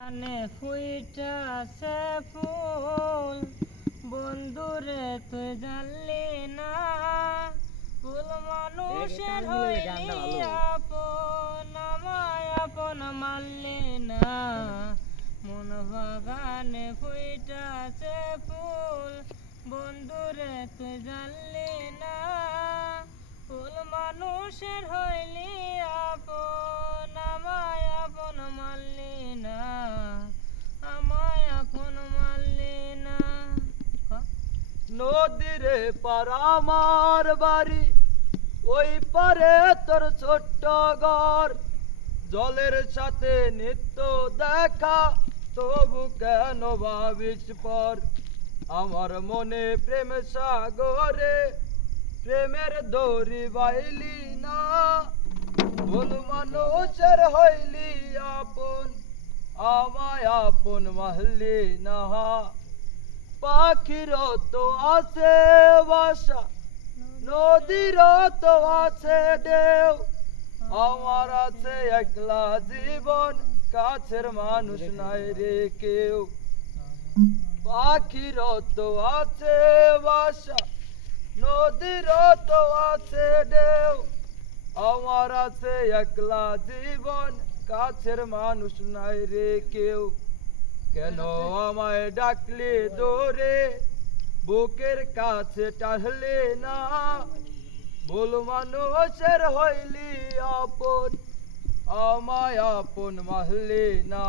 কানে ফুইটাছে ফুল বন্ধুরে তুই জানলি না, ফুল মানুষের হইলি আপন, আমায় আপন মানলি না। মন বাগানে ফুইটাছে ফুল বন্ধুরে তুই জানলি না, ফুল মানুষের হইলি আপন, আমায় আপন মানলি না, আমায় আপন মানলি না। নদীরে পার আমার বাড়ি, ওই পারে তোর ছোট্ট ঘর, জলের সাথে নিত্য দেখা, তবু কেন ভাবিস পর? আমার মনে প্রেম সাগরে প্রেমের দড়ি বাইলি না, ভুল মানুষের হইলি আপন, আমায় আপন মাহলি না। পাখির তো আছে বাসা, নদীর তো আছে ঢেউ, আমার আছে একলা জীবন, কাছের মানুষ নাই রে কেউ। পাখির তো আছে বাসা, নদীর তো আছে ঢেউ, আমার আছে একলা জীবন, কাছের মানুষ নাই রে কেউ। কেন আমায় ডাকলে দৌড়ে, বুকের কাছে টাহলে না, ভুল মানুষের হইলি আপন, আমায় আপন মাহলে না।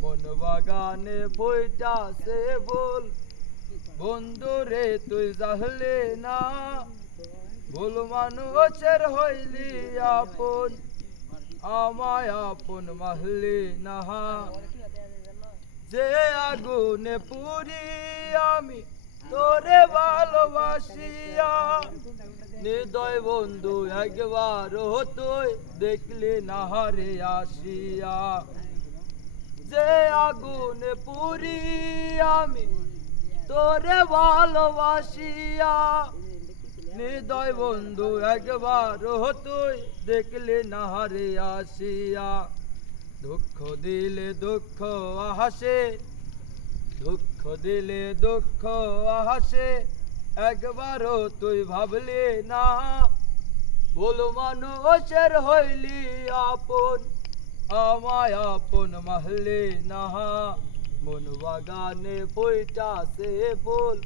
মন বাগানে ফুইটাছে ফুল বন্ধুরে তুই জাহলে না, ভুল মানুষের হইলি আপন, আমায় আপন মাহলে না। যে আগুনে পুরি আমি তোরে ভালোবাসিয়া, নির্দয় বন্ধু একবার তুই দেখলি না হারে আসিয়া। যে আগুনে পুরি আমি তোরে ভালোবাসিয়া, নির্দয় বন্ধু একবার তুই দেখলি না হারে আসিয়া। দুঃখ দিলে দুঃখ হাসে, দুঃখ দিলে দুঃখ হাসে, একবারও তুই ভাবলি না, ভুল মানুষের হইলি আপন, আমায় আপন মাহলি না। মন বাগানে ফুইটাছে ফুল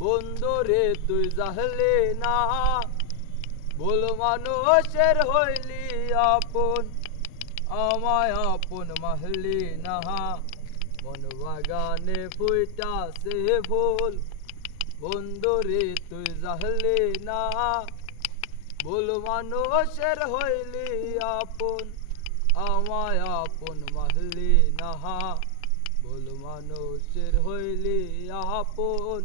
বন্ধুরে তুই জাহলি না, ভুল মানুষের হইলি আপন, আমায় আপন মাহলি না। মন বাগানে ফুইটাছে ফুল বন্ধুরে তুই জাহলি না, ভুল মানুষের হইলি আপন, আমায় আপন মাহলি না। ভুল মানুষের হইলি আপন,